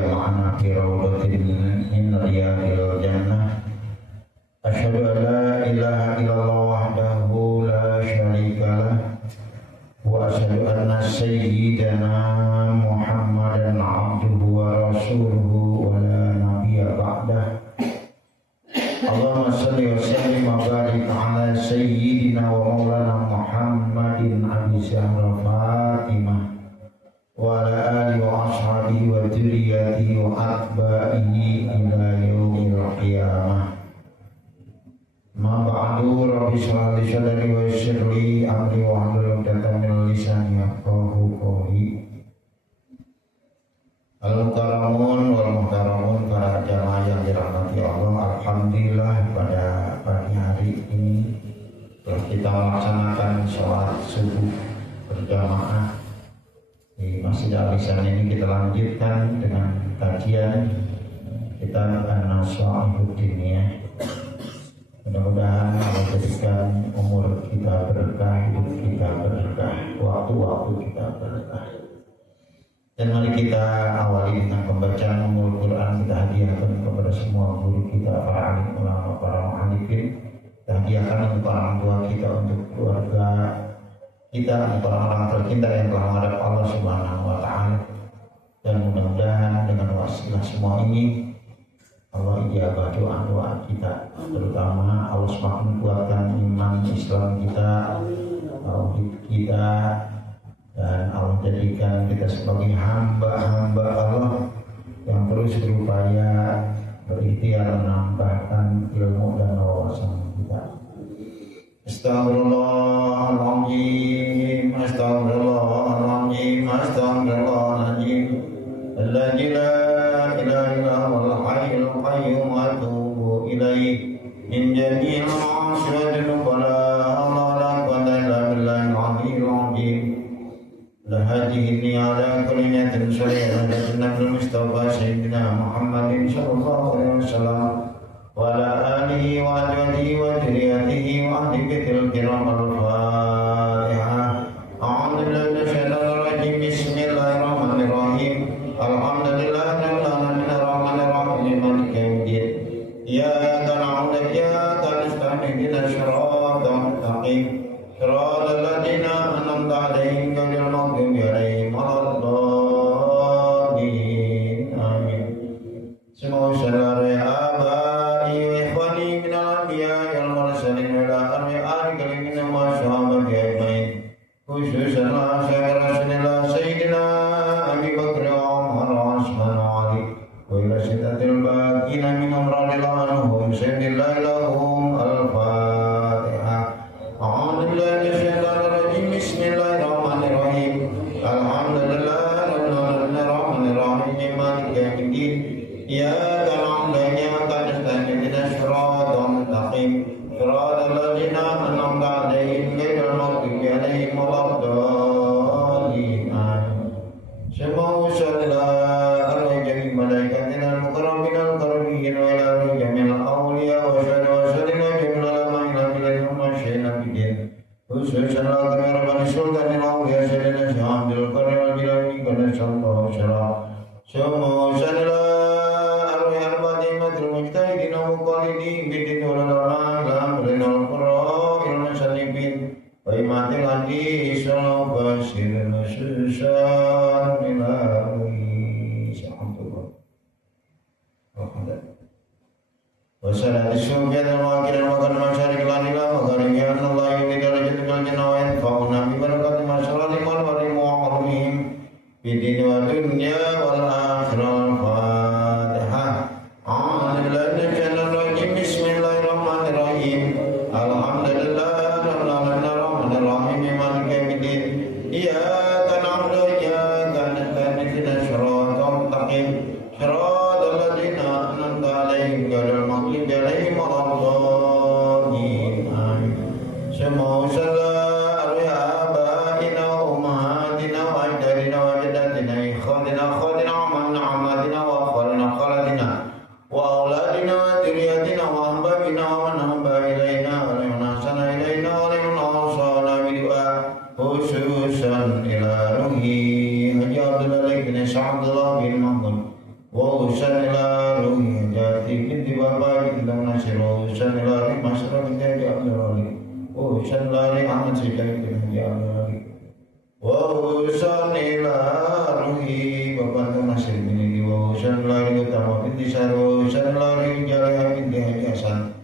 jama'ana fi rawdatin min riyadil jannah. Asyhadu an la ilaha illallah wahdahu la syarika lah wa asyhadu anna sayyidana Muhammadan abduhu wa rasuluhu wa la nabiyya ba'dah. Allahumma salli wa sallim wa barik ala sayyidina wa maulana Muhammadin abi Zahra Fatimah wa ala alihi wa ashabihi wa dzurriyyatihi wa atba'ihi ila yaumil qiyamah. Ma ba'du, rabbi shrah li sadri wa yassir li amri wa hlul 'uqdatam min lisani yafqahu qawli. Al-mukarramun wal mukarramun, para jamaah yang dirahmati Allah, alhamdulillah pada pagi hari ini telah kita melaksanakan sholat subuh berjamaah di Masjid Al-Ihsan. Ini kita lanjutkan dengan kajian kitab An-Nasihahud Diniyah. Mudah-mudahan Allah jadikan umur kita berkah, hidup kita berkah, waktu-waktu kita berkah. Dan mari kita awali dengan pembacaan Ummul Quran. Kita hadiahkan kepada semua guru kita, para alim ulama, para mu'alifin. Kita hadiahkan untuk orang tua kita, untuk keluarga kita, untuk orang-orang tercinta yang telah menghadap Allah Subhanahu wa Ta'ala. Dan mudah-mudahan dengan wasilah semua ini Allah ijabah doa-doa kita, terutama Allah semakin kuatkan iman Islam kita, tauhid kita, dan Allah jadikan kita sebagai hamba-hamba Allah yang terus berupaya berikhtiar menambahkan ilmu dan wawasan kita. Astaghfirullahaladzim, astaghfirullahaladzim, astaghfirullahaladzim. Alladzi la ilaha illa huwal hayyul qayyum wa atubu ilaihi min jami'il ma'asi wa dhunubi la haula wa la quwwata illa billahil aliyyil azim. La hadihi ala kulli niyatin shalihatin nabil mustafa sayyidina Muhammadin sallallahu alaihi wasallam wa ala alihi wa azwajihi wa dzurriyyatihi wa ahli baitil kiram al-Fatihah. A'udzu billahi minasy syaithanir rajim. Bismillahirrahmanirrahim. Alhamdulillahirabbil alamin arrahmanir rahim maliki yaumiddin. Iyyaka na'budu wa iyyaka nasta'in ihdinas siratal mustaqim. Siratal ladzina an'amta 'alaihim ghairil maghdubi 'alaihim waladdallin. Amin. Semua saudara abai wa ikhwani minal anbiya'i wal mursalin wa ila arwahil kalimin wa sahabati ajmain. Khususan Rasulullah Sayyidina Abi Bakr wa Umar wa Utsman wa Ali wa ila sittatil baqina minhum radhiyallahu anhum sayyidillah lahum al-Fatihah. A'udzu billahi minasy syaithanir rajim. Bismillahirrahmanirrahim. Alhamdulillahirabbil alamin arrahmanir rahim maliki yaumiddin. Iyyaka na'budu wa iyyaka nasta'in ihdinas siratal mustaqim. Siratal ladzina an'amta 'alaihim ghairil maghdubi 'alaihim waladdallin. Semua usahalah arwah jami malaikatin al-mukarramin al-karamiyin wa ila arwah jamil awliya wa sallim wa jamil al-ma'ina bilahi wa masyayna bidin. Khususan al-kami rabbani sultanil awliya sayyidina syambil qari wal-bilahi qadar sallallahu syarah. Semua usahalah arwah al-batimatul mujtahidin wa muqalidin bidin wa lalala ilam al-qurra il-masallibin wa imatil hadis wa basir nususan ilahi sa'amtullah. Alhamdulillah. Wassalatu syubiyatul wakilan wa kana masyarik lanila wa kariyan Allah yudi darajatul jannah wa yanfa'una bi barakati masyaratim wal warim wa alumihim bidin wa dunya wal akhirah. Al-Fatihah. A'udzu billahi minasy syaithanir rajim. Bismillahirrahmanirrahim. Alhamdulillahirabbil alamin arrahmanir rahim maliki yaumiddin. Iyyaka na'budu wa iyyaka nasta'in ihdinas siratal mustaqim. Siratal ladzina an'amta 'alaihim ghairil maghdubi 'alaihim waladdallin. Amin. Semua salat ya abaina wa ummahatina wa ajdadina wa jaddatina ikhwatina akhwatina amanna amatina wa akhwalina khalatina wa auladina wa dzurriyyatina wa ahbabina wa man hamba ilaina wa liman ahsana ilaina wa liman awsana bidu'a khususan ila ruhi Haji Abdullah bin Sa'adullah bin Mahmud wa usan ila ruhi jati binti bapa bintang nasir wa usan ila ri masra binti abi abdurrahim wa usan ila ri ahmad sejari binti abdurrahim wa usan ila ruhi bapa bintang nasir binti wa usan ila ri utama binti sar wa usan ila ri jalih binti haji hasan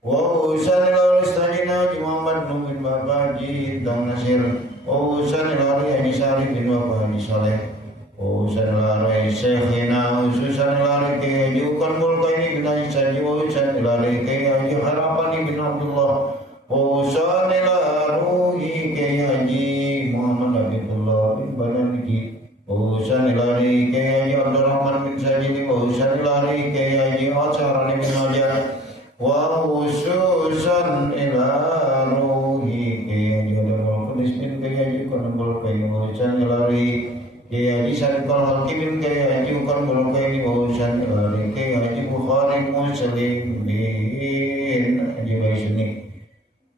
wa usan ila ri stajina haji muhammad numin bapa haji bintang nasir wa usan ila ri haji sari bin bapa haji soleh usan lari syekhina ususan lari ke yukan mulkaini bin Aisyah usan lari ke haji harapan bin Abdullah usan lari ke haji Muhammad Abdullah bin Bananiki usan lari ke haji Abdurrahman bin Sajid usan lari ke haji Atsarani bin Majah wa ususan lari ke haji Abdul Qudus bin haji Kunul Kaini usan lari Kiai Haji Syariful Hakim Kiai Haji Ukar Bulukaini Wahusan Ilari Kiai Haji Bukhari Muslim bin Haji Baisuni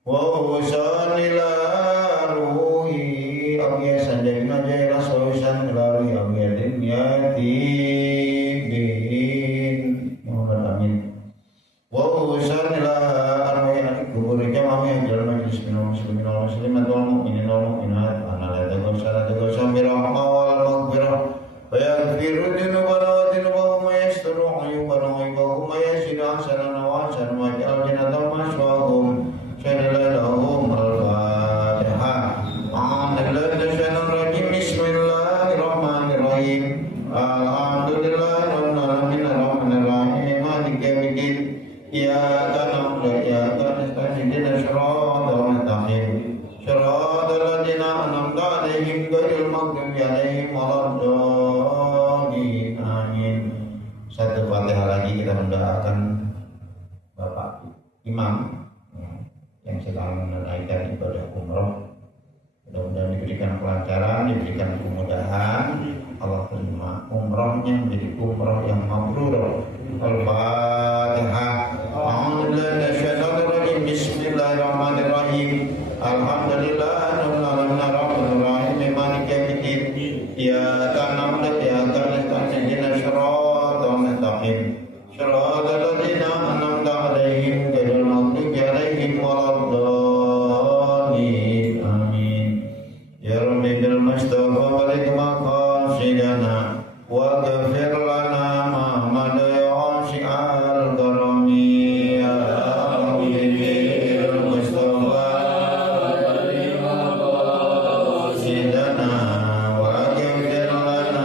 Wahusan Ilaruhi Abiyah Sanjay Najay Rasulhusan Ilari Abiyah Dimyati bin Muhammad Amin Wahusan Ilaruhi Adik Kubur Jamami Ajal Majlis Minal Muslimin Wal Muslimat Wal Mu'minin Wal Mu'minat Analai Tegur Salah Tegur Sambirah ويغفر ذنوبنا وذنوبهم ويستر عيوبنا وعيوبهم ويزيد أحسننا وأحسن واجعل جنة مثواهم شهد لهم الفاتحة أعوذ بالله من الشيطان الرجيم بسم الله الرحمن الرحيم الحمد لله رب العالمين الرحمن الرحيم مالك يوم الدين إياك نعبد وإياك نستعين اهدنا الصراط المستقيم صراط الذين أنعمت عليهم غير المغضوب عليهم ولا الضالين آمين. Satu Fatihah lagi kita mendoakan Bapak Imam yang sedang menunaikan ibadah umroh. Mudah-mudahan diberikan kelancaran, diberikan kemudahan. Allah terima umrohnya menjadi umroh yang mabrur. Al-Fatihah. Bismillahirrahmanirrahim. Alhamdulillahirrahmanirrahim. Maliki yaumiddin. Iyyaka na'budu wa iyyaka nasta'in. Ihdinas siratal mustaqim. Siratal ladzina an'amta 'alaihim ghairil maghdubi 'alaihim waladdallin. Amin. Ya Rabbi bil Mustafa balik maqasidana wa ghfir lana ma madaya syi'al karami. Ya Rabbi bil Mustafa balik maqasidana wa ghfir lana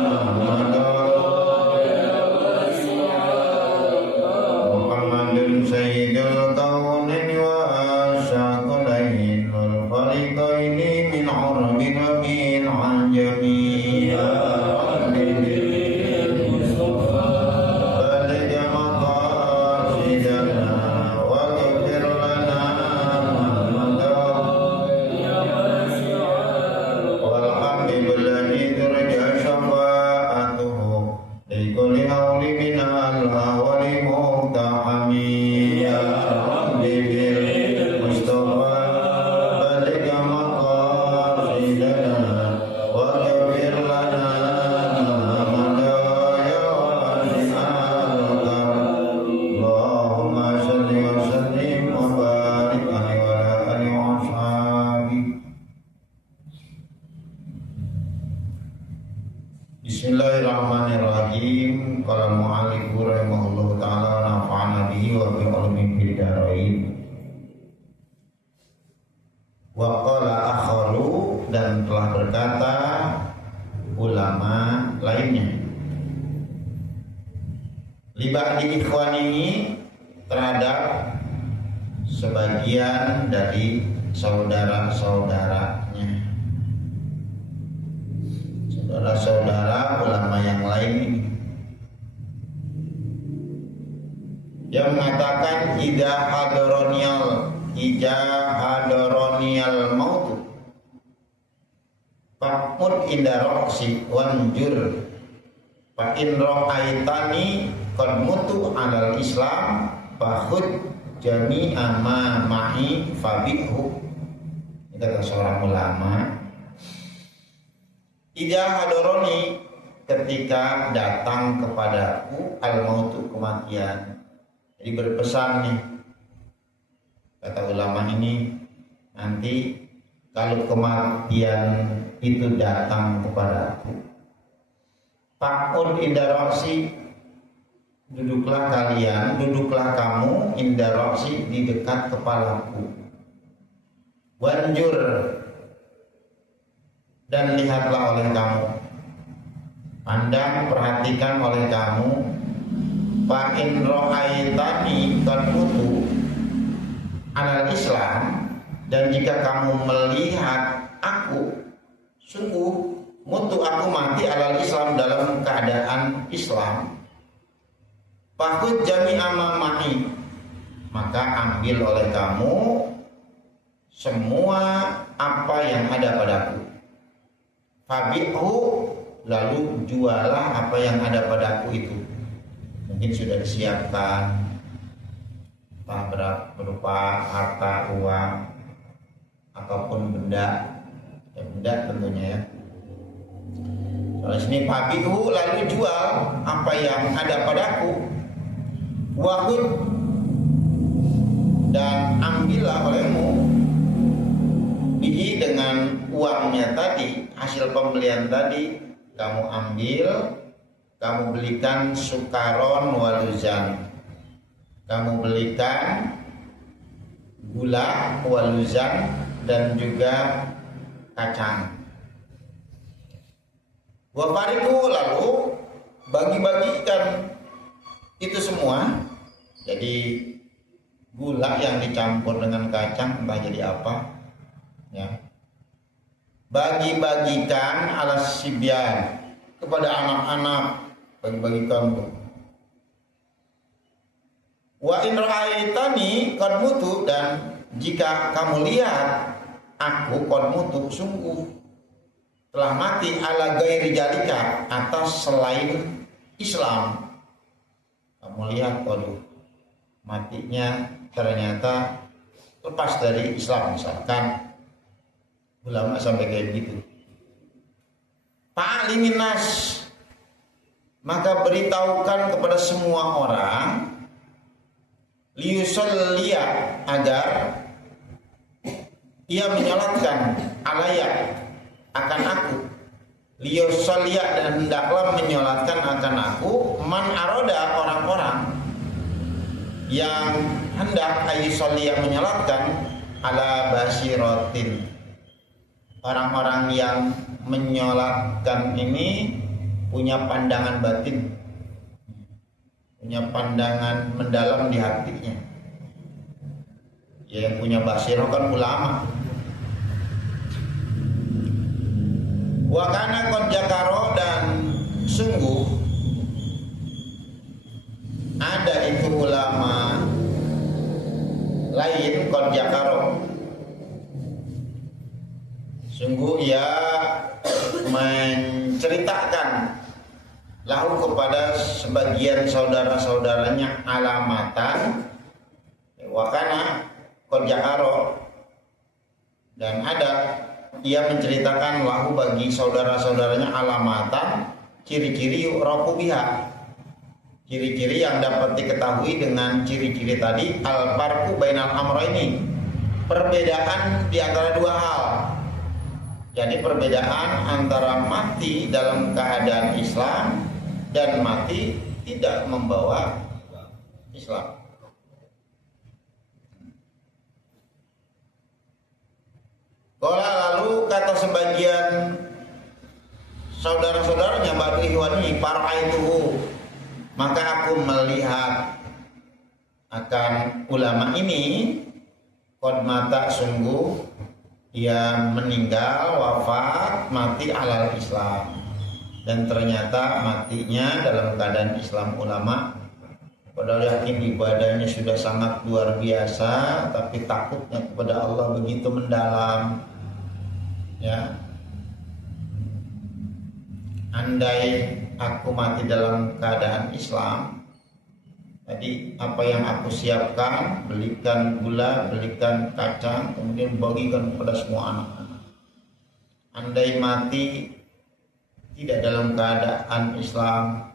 ma madaya Muhammadun sayyidul kaunaini wa asyaqalain wal fariqaini min urabin wa min ajami. Ya Rabbi bil Mustafa balik maqasidana wa ghfir lana ma madaya wal habibul ladzi turja syafa'atuhu li kulli hawli min al-awwali muqtahami. Ya Rabbi bil Mustafa balik maqasidana wa ghfir lana ma madaya min al-awwali. Allahumma shalli wa sallim wa barik alaihi wa ala alihi wa ashabihi. Bismillahirrahmanirrahim. Qala mu'allif rahimahullahu ta'ala wa nafa'ana bihi wa bi ulumi fid dharain. Wa qala akharu, dan telah berkata ulama lainnya, liba'di ikhwanihi, terhadap sebagian dari saudara-saudaranya, saudara-saudara ulama yang lain ini, yang mengatakan ida hadaronial maut fakmud inda roksi wanjur fa in ro'aitani qad mutu alal islam fakhud jami'a ma ma'i fabihu. Ini kata seorang ulama, ida hadaroni, ketika datang kepadaku al-mautu, kematian. Jadi berpesan nih, kata ulama ini, nanti kalau kematian itu datang kepadaku, faqud inda ra'si, duduklah kamu inda ra'si, di dekat kepalaku. Wanjur, dan lihatlah oleh kamu, pandang, perhatikan oleh kamu, fa in ra'aitani qad mutu alal Islam, dan jika kamu melihat aku sungguh mutu, aku mati alal Islam, dalam keadaan Islam, faqud jami'a ma ma'i, maka ambil oleh kamu semua apa yang ada padaku. Fabi'hu, lalu jualah apa yang ada padaku itu. Mungkin sudah disiapkan, entah berupa harta, uang, ataupun benda, benda tentunya ya. Soalnya sini fabi'hu, lalu jual apa yang ada padaku. Wahud, dan ambillah olehmu bihi, dengan uangnya tadi, hasil pembelian tadi, kamu ambil, kamu belikan sukaron waluzan, kamu belikan gula waluzan, dan juga kacang. Wafariku, lalu bagi-bagikan itu semua. Jadi gula yang dicampur dengan kacang entah jadi apa ya, bagi-bagikan ala sibyan, kepada anak-anak, bagi-bagikan tuh. Wa in ra'aitani qad mutu, dan jika kamu lihat aku qad mutu, sungguh telah mati, ala ghairi jalika, atas selain Islam. Kamu lihat, waduh, matinya ternyata lepas dari Islam, misalkan. Ulama sampai kayak gitu. Fa'alimin nas, maka beritahukan kepada semua orang, liyusolliya, agar ia menyolatkan, alaya, akan aku, liyusolliya, dan hendaklah menyolatkan akan aku, man aroda, orang-orang yang hendak ayusolliya, menyolatkan, ala basirotin, orang-orang yang menyolatkan ini punya pandangan batin, punya pandangan mendalam di hatinya. Ya, yang punya basiroh kan ulama. Wakana qad jakaro, dan sungguh ada itu ulama lain, qad jakaro, sungguh ia menceritakan lahu, kepada sebagian saudara-saudaranya, alamatan, wakana qad jakaro, dan ada ia menceritakan lahu, bagi saudara-saudaranya, alamatan, ciri-ciri yu'rafu biha, ciri-ciri yang dapat diketahui dengan ciri-ciri tadi, al-farqu bainal amrayni, perbedaan di antara dua hal. Jadi perbedaan antara mati dalam keadaan Islam dan mati tidak membawa Islam. Qala, lalu kata sebagian saudara-saudaranya, ba'du ihwani, fara'aituhu, maka aku melihat akan ulama ini, qad mata, sungguh ia meninggal, wafat, mati alal Islam, dan ternyata matinya dalam keadaan Islam. Ulama padahal yakin ibadahnya sudah sangat luar biasa, tapi takutnya kepada Allah begitu mendalam ya. Andai aku mati dalam keadaan Islam, tadi apa yang aku siapkan, belikan gula, belikan kacang, kemudian bagikan kepada semua anak-anak. Andai mati tidak dalam keadaan Islam,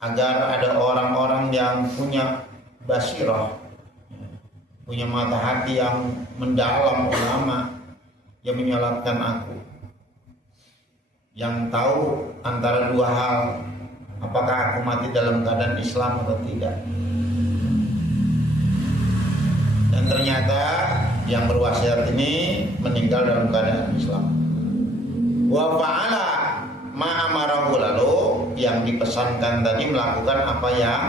agar ada orang-orang yang punya basirah, punya mata hati yang mendalam, ulama yang menyolatkan aku, yang tahu antara dua hal, apakah aku mati dalam keadaan Islam atau tidak. Dan ternyata yang berwasiat ini meninggal dalam keadaan Islam. Wa fa'ala ma amarahu, lalu yang dipesankan tadi melakukan apa yang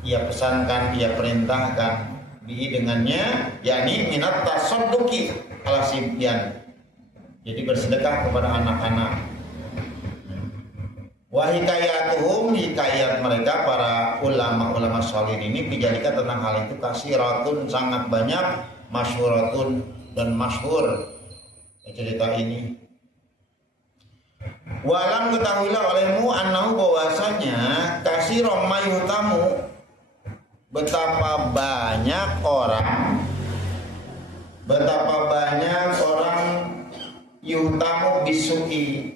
ia pesankan, ia perintahkan, bi dengannya, yakni minat tasadduqi ala sibyan, jadi bersedekah kepada anak-anak. Wa hikayatuhum, hikayat mereka para ulama-ulama salihin ini bijalika tentang hal itu kasiratun, sangat banyak, masyhuratun dan masyhur cerita ini. Walam ketahuilah olehmu annahu, bahwasanya kasirom mayutamu, betapa banyak orang yutamu bisu'i,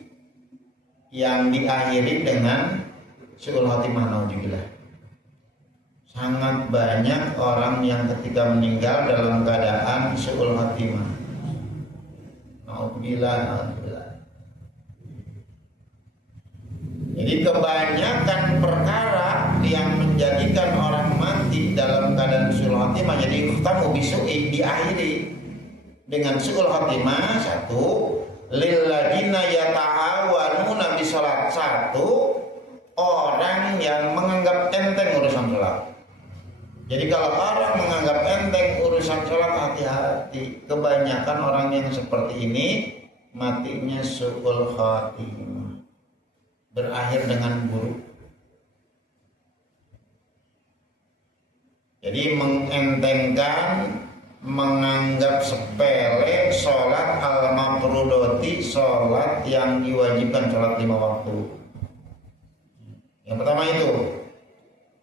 yang diakhiri dengan su'ul khotimah, naudzubillah. Sangat banyak orang yang ketika meninggal dalam keadaan su'ul khotimah, naudzubillah. Jadi kebanyakan perkara yang menjadikan orang mati dalam keadaan su'ul khotimah, jadi khutamu bisu'i, diakhiri dengan su'ul khotimah. Satu, lilladzina yata'awanuna bi sholat, satu, orang yang menganggap enteng urusan sholat. Jadi kalau orang menganggap enteng urusan sholat, hati-hati. Kebanyakan orang yang seperti ini matinya su'ul khotimah, berakhir dengan buruk. Jadi mengentengkan, menganggap sepele sholat al-mafrudoti, sholat yang diwajibkan, sholat 5 waktu. Yang pertama itu.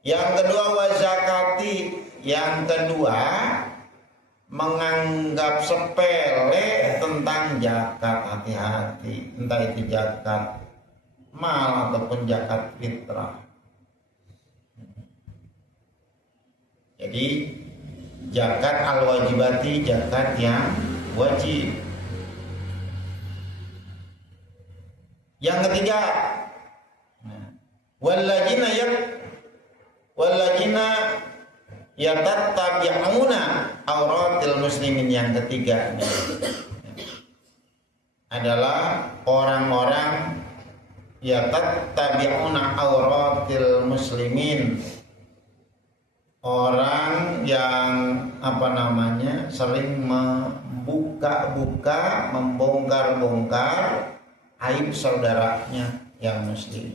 Yang kedua wazakati, yang kedua menganggap sepele tentang zakat. Hati-hati, entah itu zakat mal ataupun zakat fitrah. Jadi zakat al-wajibati, zakat yang wajib. Yang ketiga, walladzina yatattabi'una auratil muslimin. Yang ketiga adalah orang-orang yatattabi'una auratil muslimin, orang yang sering membuka-buka, membongkar-bongkar aib saudaranya yang muslim.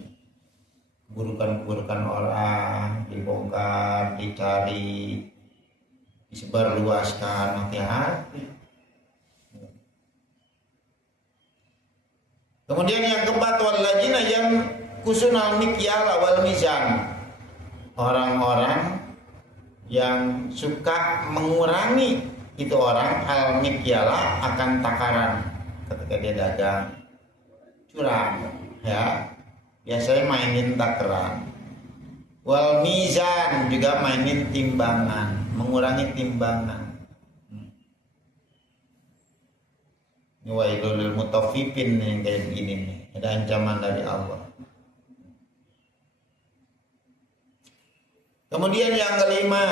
Keburukan-keburukan orang dibongkar, dicari, disebarluaskan. Hati-hati. Kemudian yang keempat, walladzina yang kusunal mikyala wal mizan, orang-orang yang suka mengurangi itu orang al-mikyala, akan takaran ketika dia dagang, curang ya, biasanya mainin takaran. Wal mizan, juga mainin timbangan, mengurangi timbangan. Ini wailul mutaffifin nih, kayak begini nih, ada ancaman dari Allah. Kemudian yang kelima,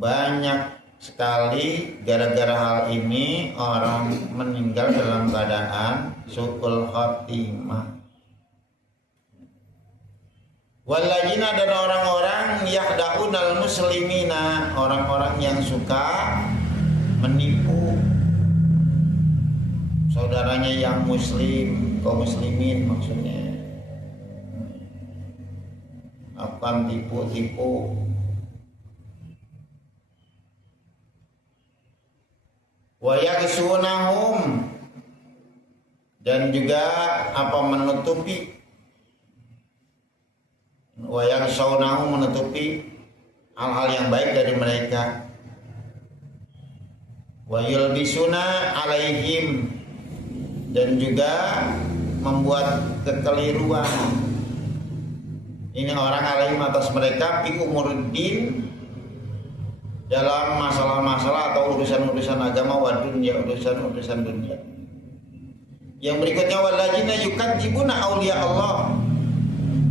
banyak sekali gara-gara hal ini orang meninggal dalam keadaan su'ul khotimah. Walladzina, dan orang-orang yahda'unal muslimina, orang-orang yang suka menipu saudaranya yang muslim, kaum muslimin maksudnya, akan tipu-tipu. Wa yaksunahum, dan juga menutupi, wa yaksunahum, menutupi hal-hal yang baik dari mereka. Wa yulbisuna alaihim, dan juga membuat kekeliruan. Ini orang alaihim atas mereka fi umuruddin, dalam masalah-masalah atau urusan-urusan agama wa dunya, urusan-urusan dunia. Yang berikutnya walladzina yukadzibuna auliya Allah,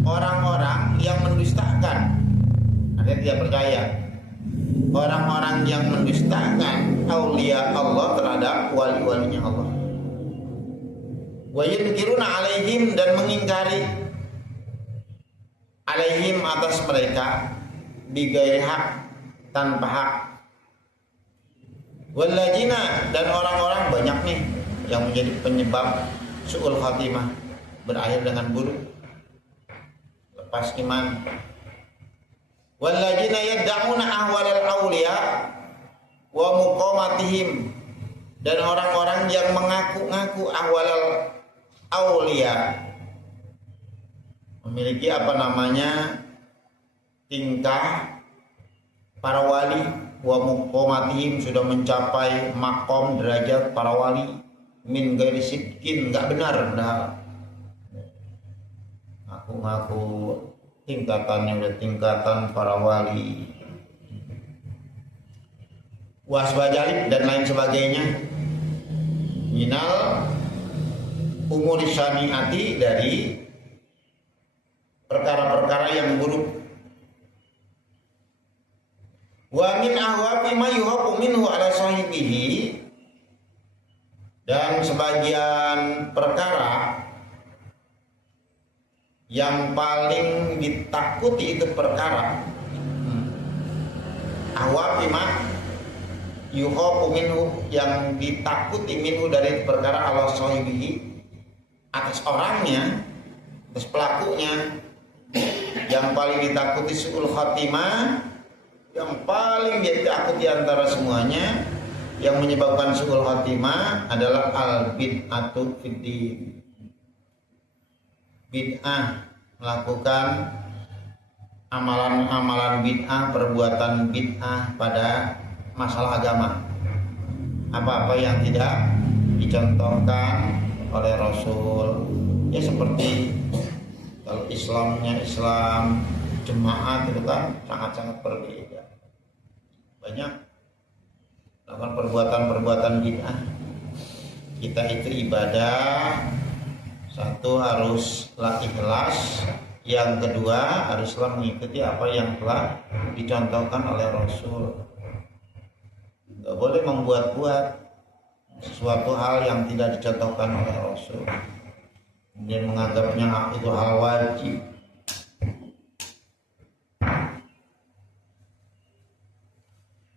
orang-orang yang mendustakan, artinya tidak percaya, orang-orang yang mendustakan auliya Allah terhadap wali-walinya Allah. Wa yunkiruna alaihim, dan mengingkari alaihim atas mereka bighairi hak, tanpa hak. Walladzina, dan orang-orang banyak nih yang menjadi penyebab su'ul khatimah, berakhir dengan buruk, lepas iman. Walladzina yad'una ahwalal awliya wa muqamatihim, dan orang-orang yang mengaku-ngaku ahwalal awliya, memiliki tingkah para wali, wa muqamatihim, sudah mencapai makom derajat para wali, min ghairi sidqin, enggak benar, ngaku-ngaku tingkatannya udah tingkatan para wali, wasbajalik dan lain sebagainya, minal umuri syani'ati, dari perkara-perkara yang buruk. Wa min ahwafi ma yuhaqu minhu ala sahibihi, dan sebagian perkara yang paling ditakuti itu perkara ahwafi ma yuhaqu minhu, yang ditakuti minhu dari perkara ala sahibihi, atas orangnya, atas pelakunya. Yang paling ditakuti su'ul khatimah, yang paling dia takuti antara semuanya, yang menyebabkan su'ul khatimah adalah al-bid'atu fiddin, bid'ah, melakukan amalan-amalan bid'ah, perbuatan bid'ah pada masalah agama, apa-apa yang tidak dicontohkan oleh Rasul. Ya seperti kalau Islamnya Islam jemaat itu kan sangat-sangat berbeda. Banyak melakukan perbuatan-perbuatan bid'ah. Kita itu ibadah, satu haruslah ikhlas, yang kedua haruslah mengikuti apa yang telah dicontohkan oleh Rasul. Tidak boleh membuat-buat sesuatu hal yang tidak dicontohkan oleh Rasul, kemudian menganggapnya itu hal wajib.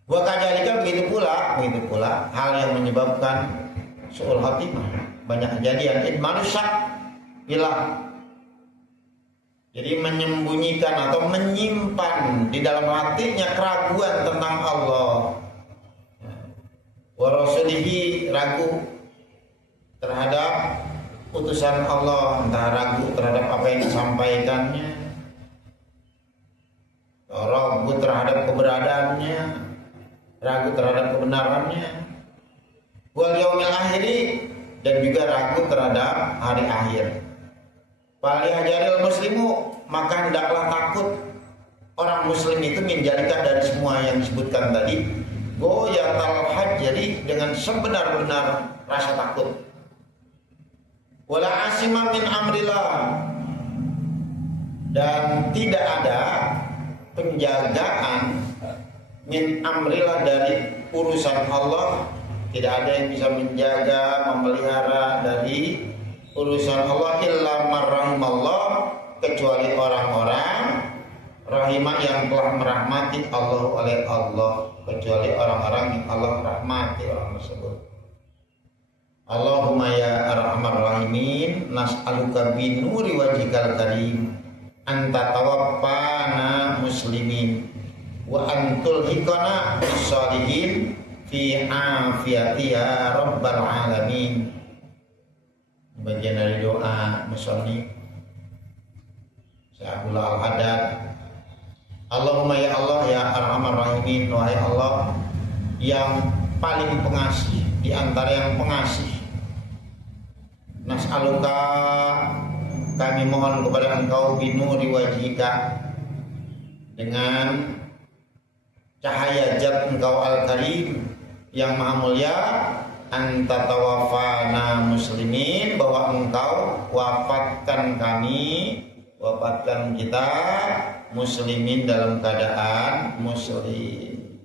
Wa kadzalika, begitu pula hal yang menyebabkan su'ul khatimah, banyak kejadian manusia hilang. Jadi menyembunyikan atau menyimpan di dalam hatinya keraguan tentang Allah wa rasulihi, ragu terhadap utusan Allah, entah ragu terhadap apa yang disampaikannya, ragu terhadap keberadaannya, ragu terhadap kebenarannya, wal yaumil akhiri, dan juga ragu terhadap hari akhir. Falyajaril muslimu, maka hendaklah takut orang muslim itu menjadikan dari semua yang disebutkan tadi, goyatal hajri, dengan sebenar-benar rasa takut. Wala asima min amrillah, dan tidak ada penjagaan min amrillah, dari urusan Allah. Tidak ada yang bisa menjaga, memelihara dari urusan Allah illa marrahimallah, kecuali orang-orang rahimah yang telah merahmati Allah oleh Allah, kecuali orang-orang yang Allah rahmati orang tersebut. Allahumma ya arhamar rahimin, nas'aluka bi nuri wajhikal karim anta tawaffana muslimin wa antul hikana bis-shalihin fi afiyati ya rabbal alamin. Bagian dari doa musannif Syaikhul Al-Haddad. Allahumma ya Allah ya arhamar rahimin, wahai Allah yang paling pengasih di antara yang pengasih, Nas'aluka, kami mohon kepada engkau binuri wajhika, dengan cahaya zat engkau al-karim yang maha mulia, anta tawaffana muslimin, bahwa engkau wafatkan kami, wafatkan kita muslimin dalam keadaan muslim.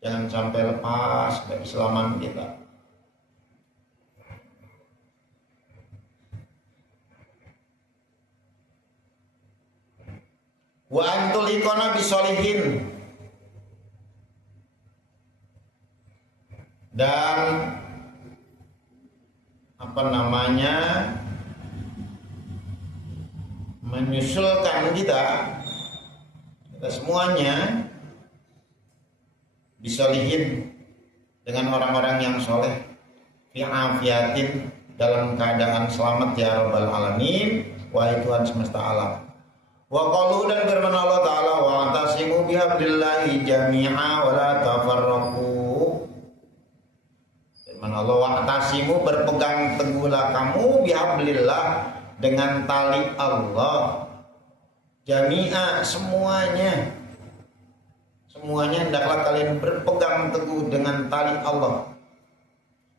Jangan sampai lepas keislaman kita. Wa antul ikona bisolihin, dan menyusulkan kita semuanya bisolihin, dengan orang-orang yang soleh, fi'afiatin, dalam keadaan selamat ya rabbal alamin, wahai Tuhan semesta alam. Wa qalu, dan firman Allah Ta'ala, wa atasimu bihablillahi jami'a wa la tafarraqu. Firman Allah, wa atasimu, berpegang teguhlah kamu, bihablillah, dengan tali Allah, jami'a, semuanya hendaklah kalian berpegang teguh dengan tali Allah.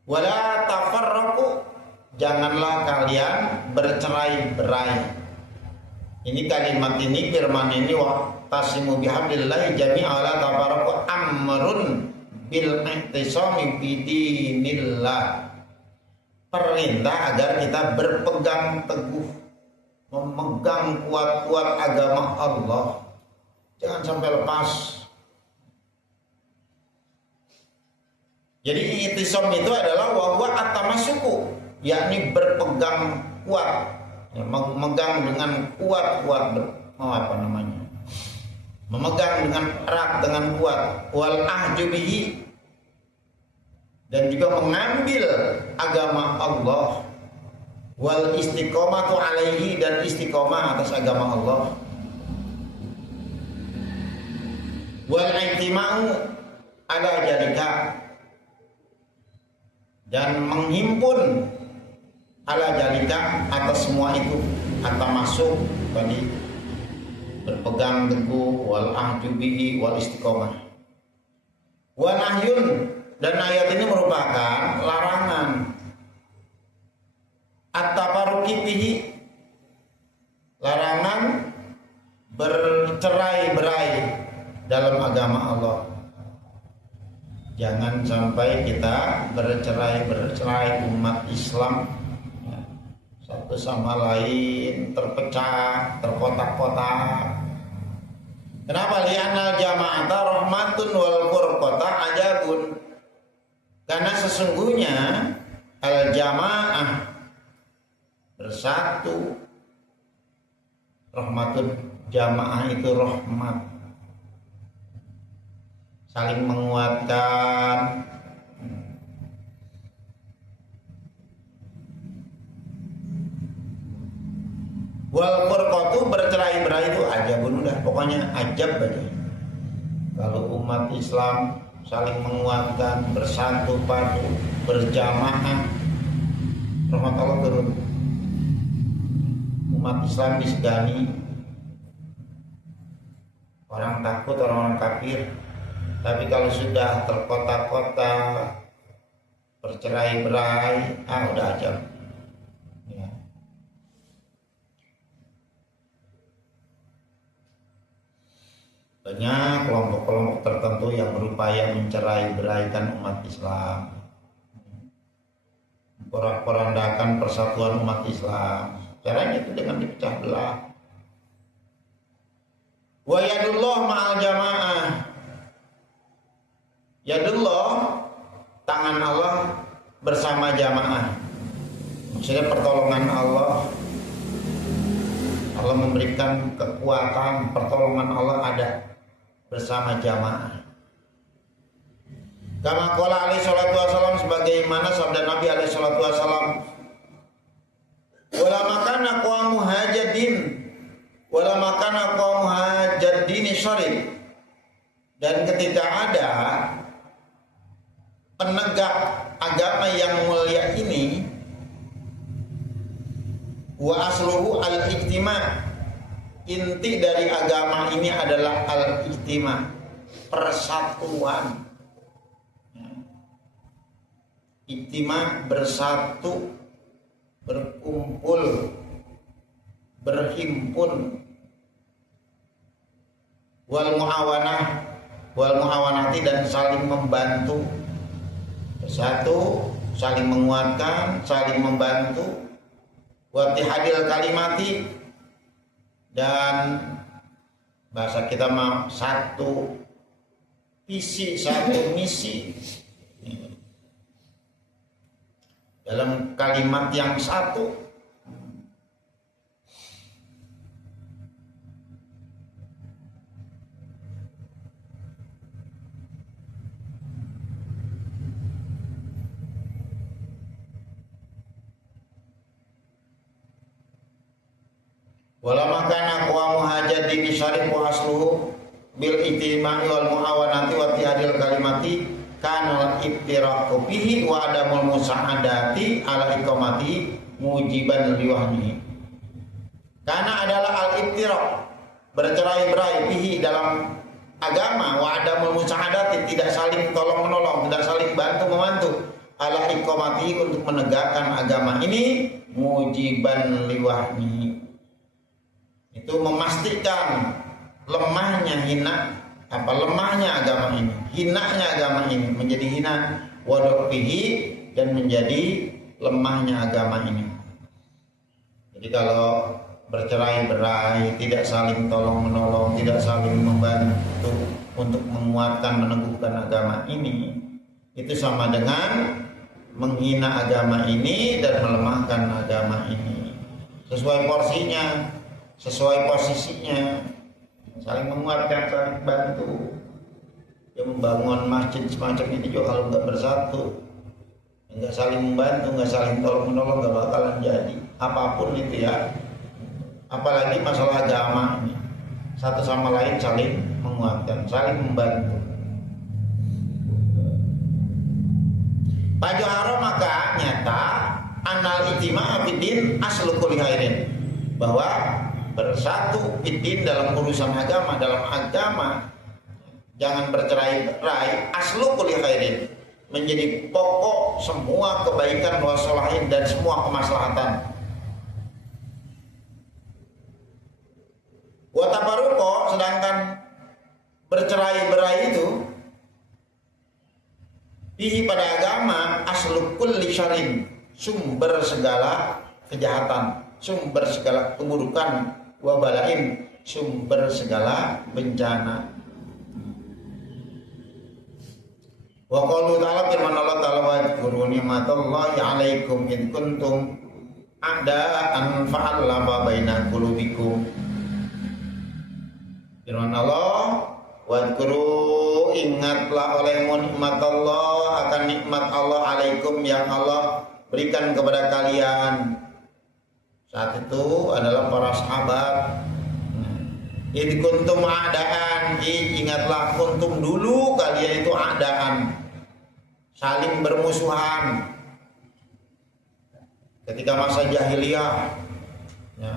Wa la tafarraqu, janganlah kalian bercerai-berai. Ini kalimat ini, firman ini, wa tasimu bihablillahi jami'a la tafarraqu, amrun bil ihtisami bidinillah, perintah agar kita berpegang teguh, memegang kuat-kuat agama Allah, jangan sampai lepas. Jadi ihtisam itu adalah wa at-tamassuku, yakni berpegang kuat, ya, memegang dengan kuat-kuat, memegang dengan erat, dengan kuat, wal ahjubihi, dan juga mengambil agama Allah, wal istiqomatu alaihi, dan istiqomah atas agama Allah, wal i'tima'u ala jalika, dan menghimpun ala jalika atas semua itu, atau masuk tadi berpegang teguh, wal ahjubihi, wal istiqomah. Wa nahyun, dan ayat ini merupakan larangan, at-tafarruqi bihi, larangan bercerai-berai dalam agama Allah. Jangan sampai kita bercerai-berai, umat Islam ya, satu sama lain terpecah, terkotak-kotak. Kenapa? Li'anal jama'ata rahmatun wal furqata ajabun. Karena sesungguhnya al-jamaah, bersatu, rahmatun, jamaah itu rahmat, saling menguatkan. Wal furqatu, bercerai-berai itu ajabun, udah pokoknya ajab aja. Kalau umat Islam saling menguatkan, bersatu padu, berjamaah, rahmat Allah turun. Umat Islam disegani, orang takut, orang-orang kafir. Tapi kalau sudah terkotak-kotak, bercerai-berai, udah ajab. Ya. Banyak kelompok-kelompok tertentu yang berupaya mencerai-beraikan umat Islam, porak-porandakan persatuan umat Islam. Caranya itu dengan dipecah belah. Wa yadullah ma'al jamaah, yadullah, tangan Allah bersama jamaah. Maksudnya pertolongan Allah. Allah memberikan kekuatan, pertolongan Allah ada bersama jamaah. Kama qala alaihi salatu wasallam, sebagaimana sabda Nabi alaihi salatu wasallam, wala makana qaum hajadin, wala makana qaum hajadin syarif. Dan ketika ada penegak agama yang mulia ini, Wa asluhu al-ijtima'. Inti dari agama ini adalah al-ijtima', persatuan. Ijtima' bersatu, berkumpul, berhimpun. Wal muawanati dan saling membantu. Bersatu, saling menguatkan, saling membantu. Wattihadil kalimati, dan bahasa kita mah satu visi, satu misi dalam kalimat yang satu. Walamma kana aqwamu hajati bi syarif wa asluhu bil ijtima'i wal muawanati wa tihadil kalimati kana ibtiraqu bihi wa adamul musa'adati ala iqamati mujiban liwahnihi. Karena adalah al-ibtiraq, bercerai-berai bihi dalam agama, wa adamul musa'adati, tidak saling tolong menolong, tidak saling bantu membantu, ala iqamati, untuk menegakkan agama ini, mujiban liwahnihi, itu memastikan lemahnya lemahnya agama ini, hinanya agama ini, menjadi hina, wadofihi, dan menjadi lemahnya agama ini. Jadi kalau bercerai-berai, tidak saling tolong menolong, tidak saling membantu untuk menguatkan, meneguhkan agama ini, itu sama dengan menghina agama ini dan melemahkan agama ini. Sesuai porsinya, sesuai posisinya, saling menguatkan, saling bantu. Ya, membangun masjid semacam ini juga kalau nggak bersatu, nggak saling membantu, nggak saling tolong menolong, nggak bakalan jadi apapun itu ya. Apalagi masalah agama ini, satu sama lain saling menguatkan, saling membantu. Pajoharo, maka nyata anal ijtima' fid aslu kulli khairin, bahwa bersatu fiddin dalam urusan agama, jangan bercerai-berai, aslu kulli khairin, menjadi pokok semua kebaikan, wasolahin, dan semua kemaslahatan. Watabaruko, sedangkan bercerai-berai itu fihi, pada agama, aslu kulli syarin, sumber segala kejahatan, sumber segala keburukan, wabalain, sumber segala bencana. Wa qalu ta'ala, firman Allah ta'ala, wa dzkuru ni'matallahi 'alaikum id kuntum a'da'an fa'alafa baina qulubikum. Firman Allah, wa dzkuru, ingatlah olehmu nikmat Allah, akan nikmat Allah, 'alaikum, yang Allah berikan kepada kalian. Saat itu adalah para sahabat. Id kuntum a'daan, ingatlah kuntum, dulu kalian itu a'daan, saling bermusuhan ketika masa jahiliyah ya.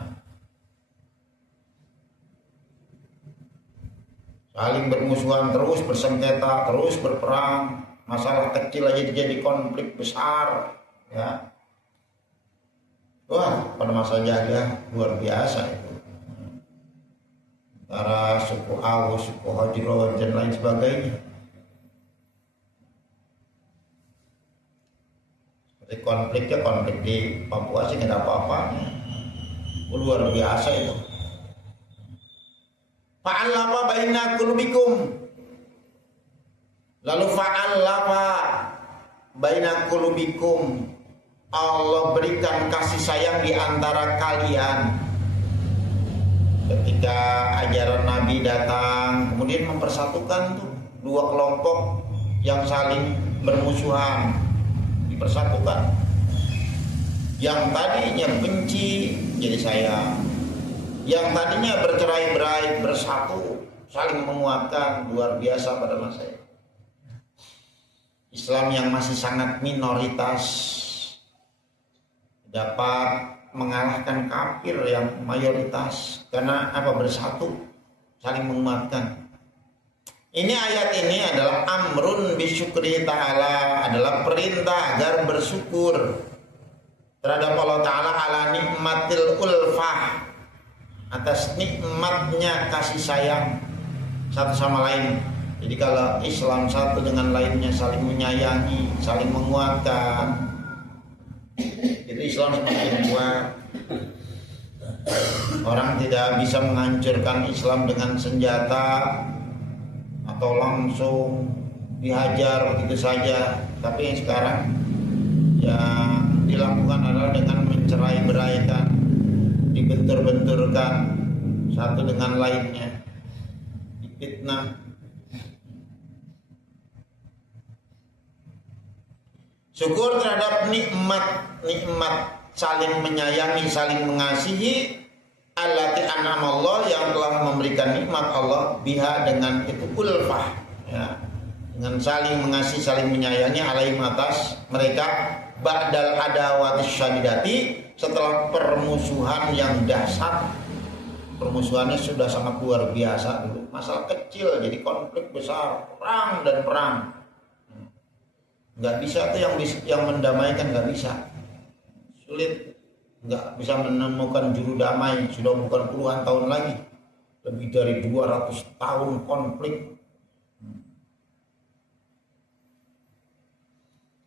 Saling bermusuhan, terus bersengketa, terus berperang, masalah kecil aja jadi konflik besar ya. Wah, pada masa jahiliyah luar biasa itu. Antara suku Aus, suku Hajro, dan lain sebagainya. Seperti konflik di Papua sih nggak ada apa-apanya. Luar biasa itu. Fa'alafa baina qulubikum. Lalu fa'alafa baina qulubikum, Allah berikan kasih sayang di antara kalian. Ketika ajaran Nabi datang, kemudian mempersatukan tuh dua kelompok yang saling bermusuhan, dipersatukan. Yang tadinya benci jadi sayang, yang tadinya bercerai-berai bersatu, saling menguatkan. Luar biasa pada masa itu. Islam yang masih sangat minoritas dapat mengalahkan kafir yang mayoritas karena apa? Bersatu, saling menguatkan. Ini ayat ini adalah amrun bisyukri ta'ala, adalah perintah agar bersyukur terhadap Allah Ta'ala ala nikmatil ulfah, atas nikmatnya kasih sayang satu sama lain. Jadi kalau Islam satu dengan lainnya saling menyayangi, saling menguatkan, itu Islam semakin kuat. Orang tidak bisa menghancurkan Islam dengan senjata atau langsung dihajar begitu saja. Tapi yang sekarang yang dilakukan adalah dengan mencerai-beraikan, dibentur-benturkan satu dengan lainnya, difitnah. Syukur terhadap nikmat saling menyayangi, saling mengasihi, allati an'amallah, yang telah memberikan nikmat Allah biha, dengan itu ulfah, ya, dengan saling mengasihi, saling menyayangi, alaihim atas mereka, ba'dal adawati syadidati, setelah permusuhan yang dahsyat. Permusuhannya sudah sangat luar biasa dulu, masalah kecil jadi konflik besar, perang dan perang. Nggak bisa tuh yang mendamaikan, nggak bisa, sulit, nggak bisa menemukan juru damai. Sudah bukan puluhan tahun lagi, lebih dari 200 tahun konflik.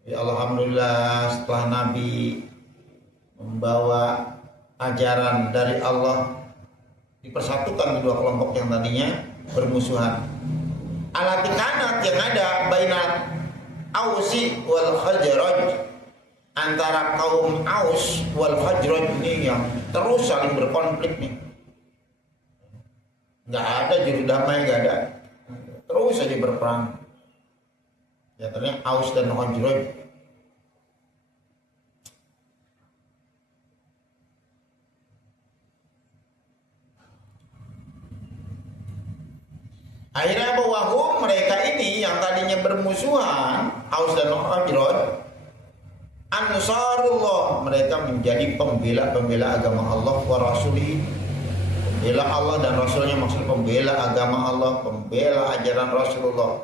Ya Alhamdulillah, setelah Nabi membawa ajaran dari Allah, dipersatukan kedua kelompok yang tadinya bermusuhan. Alati kanat, yang ada bainat Ausi wal Khazraj, antara kaum Aus wal Khazraj ini yang terus saling berkonflik nih. Nggak ada juru damai, nggak ada, terus saja berperang. Ya, ternyata Aus dan Khazraj. Akhirnya bahwa mereka ini yang tadinya bermusuhan, Aus dan Khazraj, Ansarullah, mereka menjadi pembela agama Allah wa rasulih. Pembela Allah dan Rasulnya, maksud pembela agama Allah, pembela ajaran Rasulullah.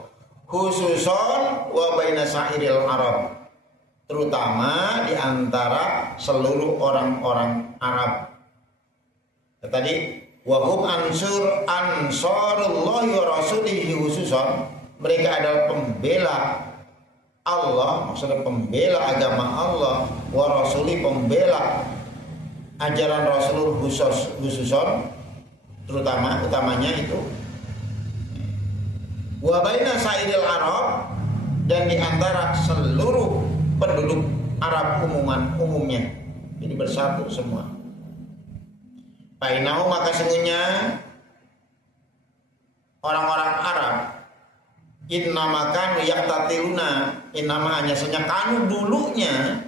Khususon wa baina sa'iril Arab, terutama di antara seluruh orang-orang Arab. Tadi wahum ansarullah wa rasulihi khususon, mereka adalah pembela Allah, maksudnya pembela agama Allah, wa rasuli, pembela ajaran Rasul khususon, utamanya itu wa baina sa'iril Arab, dan di antara seluruh penduduk Arab umumnya, jadi bersatu semua. Bainahu, maka sesungguhnya orang-orang Arab, innama kanu yaktatiluna, innama hanya saja kanu, dulunya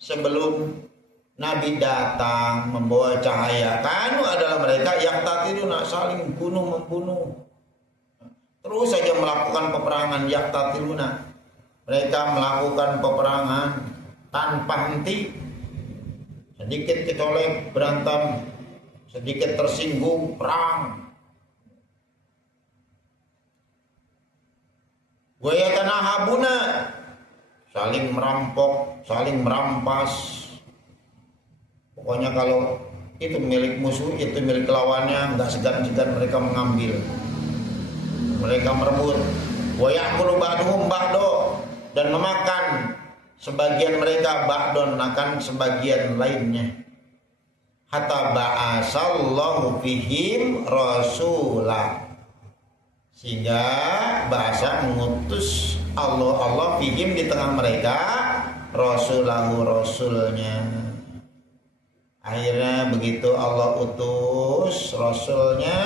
sebelum Nabi datang membawa cahaya, kanu adalah mereka yaktatiluna, saling membunuh, terus saja melakukan peperangan. Yaktatiluna, mereka melakukan peperangan tanpa henti, sedikit kecolek berantem, sedikit tersinggung perang. Wayatanahabuna, saling merampok, saling merampas. Pokoknya kalau itu milik musuh, itu milik lawannya, nggak segan-segan mereka mengambil, mereka merebut. Wayakulu ba'duhum ba'do, dan memakan sebagian mereka ba'don akan sebagian lainnya. Hatta ba'asallahu fihim rasulah, sehingga bahasa mengutus Allah fihim, di tengah mereka, rasulahu, rasulnya. Akhirnya begitu Allah utus rasulnya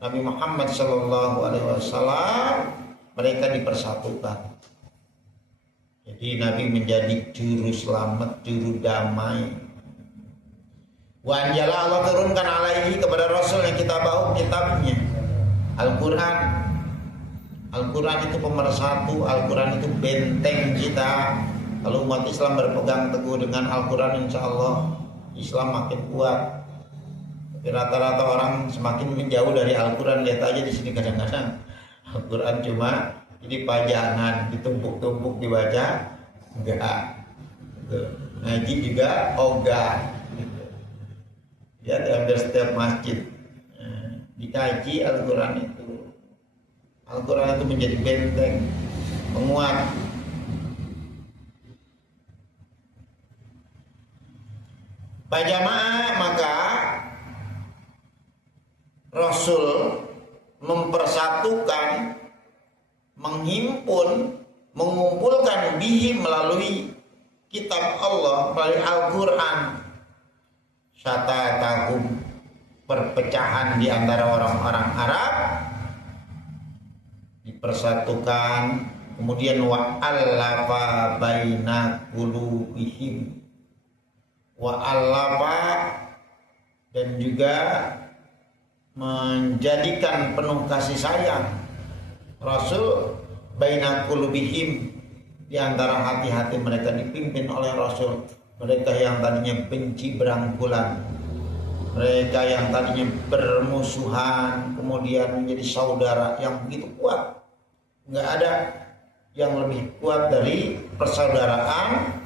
Nabi Muhammad SAW, mereka dipersatukan. Jadi Nabi menjadi juru selamat, juru damai. Wa anjala, Allah turunkan alaihi, kepada Rasul yang kita bawa kitabnya, Al-Quran. Al-Quran itu pemersatu, Al-Quran itu benteng kita. Kalau umat Islam berpegang teguh dengan Al-Quran, insya Allah Islam makin kuat. Tapi rata-rata orang semakin menjauh dari Al-Quran. Lihat aja di sini kadang-kadang Al-Quran cuma jadi pajangan, ditumpuk-tumpuk dibaca, enggak. Ngaji juga ogah. Ya, di hampir setiap masjid dikaji Al-Quran itu. Al-Quran itu menjadi benteng penguat. Pak jamaah, maka Rasul mempersatukan, menghimpun, mengumpulkan bihi melalui kitab Allah, melalui Al-Quran. Syatatakum, perpecahan di antara orang-orang Arab dipersatukan. Kemudian wa'allafa baina qulubihim, wa'allafa, dan juga menjadikan penuh kasih sayang Rasul baina qulubihim, di antara hati-hati mereka dipimpin oleh Rasul. Mereka yang tadinya benci berangkulan, mereka yang tadinya bermusuhan, kemudian menjadi saudara yang begitu kuat. Nggak ada yang lebih kuat dari persaudaraan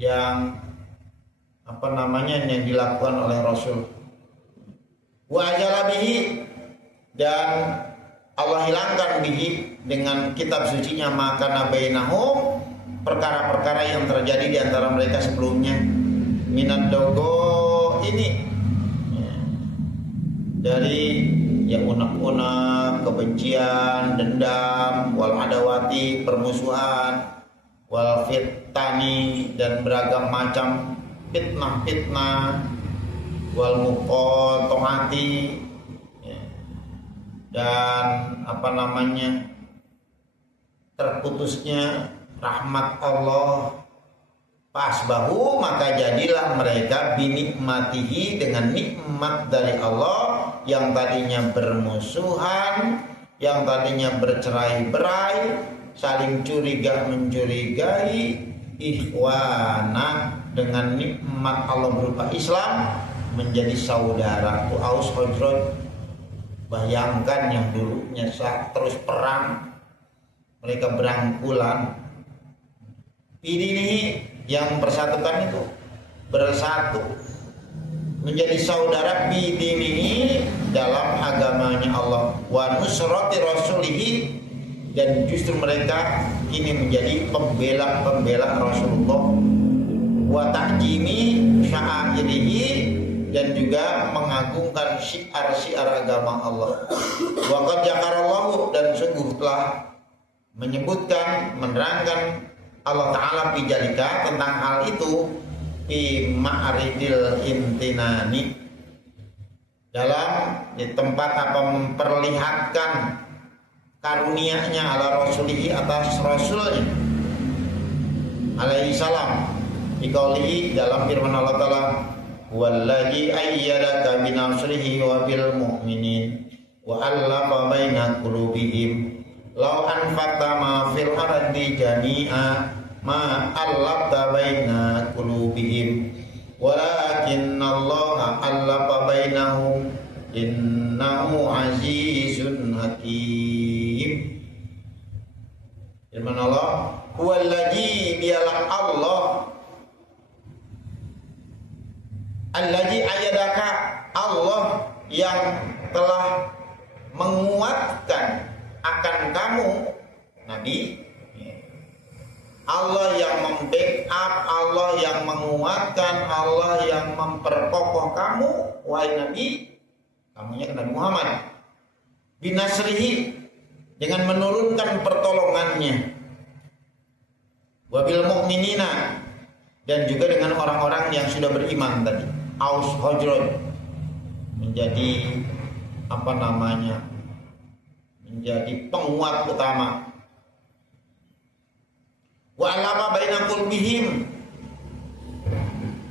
yang yang dilakukan oleh Rasul. Wa ajala bihi, dan Allah hilangkan bihi dengan kitab sucinya maka nabainahum, perkara-perkara yang terjadi di antara mereka sebelumnya, minad dogo ini, dari yang unek-unek, kebencian, dendam, wal adawati, permusuhan, wal fitani, dan beragam macam fitnah-fitnah, wal muqatomati, dan terputusnya rahmat Allah. Fasbahu, maka jadilah mereka binikmatihi, dengan nikmat dari Allah, yang tadinya bermusuhan, yang tadinya bercerai-berai, saling curiga mencurigai, ikhwana, dengan nikmat Allah berupa Islam menjadi saudara. Aus Khazraj, bayangkan yang dulunya terus perang, mereka berangkulan. Ini yang mempersatukan itu bersatu menjadi saudara bidinihi, dalam agamanya Allah, wa nusrati rasulihi, dan justru mereka ini menjadi pembela Rasulullah, wa ta'jimi sya'airihi, dan juga mengagungkan syiar-syiar agama Allah. Wa qad jakarallahu, dan sungguh telah menyebutkan, menerangkan Allah Ta'ala bijalika, tentang hal itu, fi ma'ridil imtinani, dalam di tempat memperlihatkan karunia-Nya ala rasulihi, atas rasulnya alaihi salam, biqaulihi, dalam firman Allah Ta'ala, wallazi ayyadaka binasrihi wa bil mu'minin wa allafa baina qulubihim law anfaqta ma fil ardi jami'a ma allafta baina qulubihim walakinna Allah allafa bainahum innahu azizun hakim. Firman Allah, huwallazi, dialah Allah, allazi ayyadaka, Allah yang telah menguatkan akan kamu Nabi, Allah yang membackup, Allah yang menguatkan, Allah yang memperkokoh kamu wahai Nabi, kamunya Nabi Muhammad, binasrihi, dengan menurunkan pertolongannya, wabil mu'minina, dan juga dengan orang-orang yang sudah beriman tadi. Aus Khazraj menjadi menjadi penguat utama. Wa alama baina qulubihim,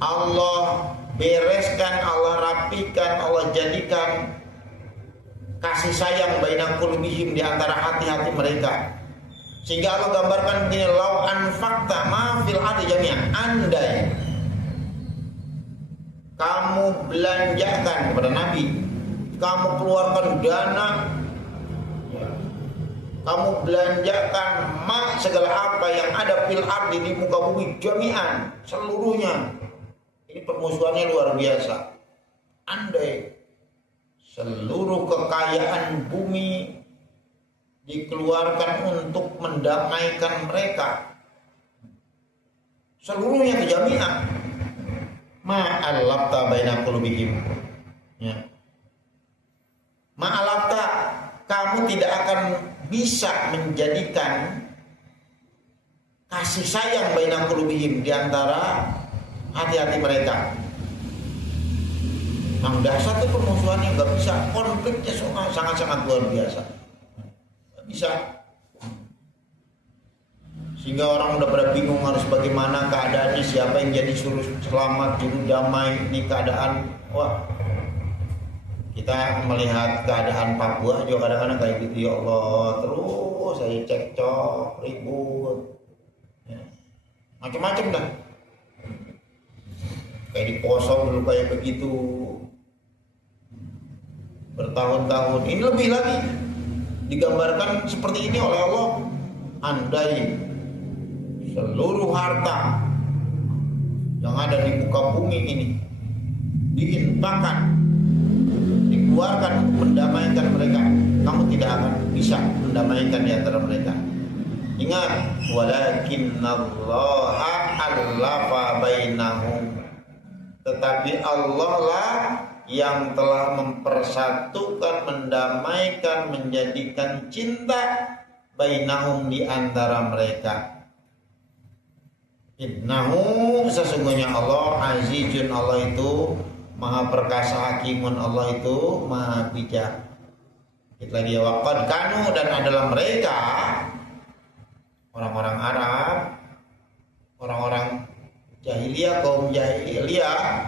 Allah bereskan, Allah rapikan, Allah jadikan kasih sayang baina qulubihim, di antara hati-hati mereka, sehingga Allah gambarkan begini, lau anfaqta ma fil ardi jami'an, andai kamu belanjakan kepada Nabi, kamu keluarkan dana, ya, kamu belanjakan segala apa yang ada fil ardi di muka bumi jami'an, seluruhnya. Ini permusuhannya luar biasa. Andai seluruh kekayaan bumi dikeluarkan untuk mendamaikan mereka, seluruhnya kejami'an, ma'alafta baina qulubihim, ya. Ma'alafta, kamu tidak akan bisa menjadikan kasih sayang baina qulubihim di antara hati-hati mereka. Mang dasar itu permusuhannya nggak bisa, konfliknya sangat-sangat luar biasa, nggak bisa. Sehingga orang udah pada bingung harus bagaimana keadaannya, siapa yang jadi suruh selamat, juru damai. Ini keadaan, wah, kita melihat keadaan Papua juga kadang-kadang kayak gitu, ya Allah, terus saya cekcok, ribut, ya, macam-macam dah. Kayak di Poso dulu kayak begitu, bertahun-tahun. Ini lebih lagi digambarkan seperti ini oleh Allah. Andai seluruh harta yang ada di muka bumi ini diinfakkan, dikeluarkan untuk mendamaikan mereka, kamu tidak akan bisa mendamaikan di antara mereka. Ingat, walakinnallaha allafa bainahum, tetapi Allah lah yang telah mempersatukan, mendamaikan, menjadikan cinta bainahum di antara mereka. Innahu, sesungguhnya Allah azizun, Allah itu maha perkasa, hakimun, Allah itu maha bijak. Kita lagi, waqad kanu, dan adalah mereka orang-orang Arab, orang-orang jahiliyah, kaum jahiliyah,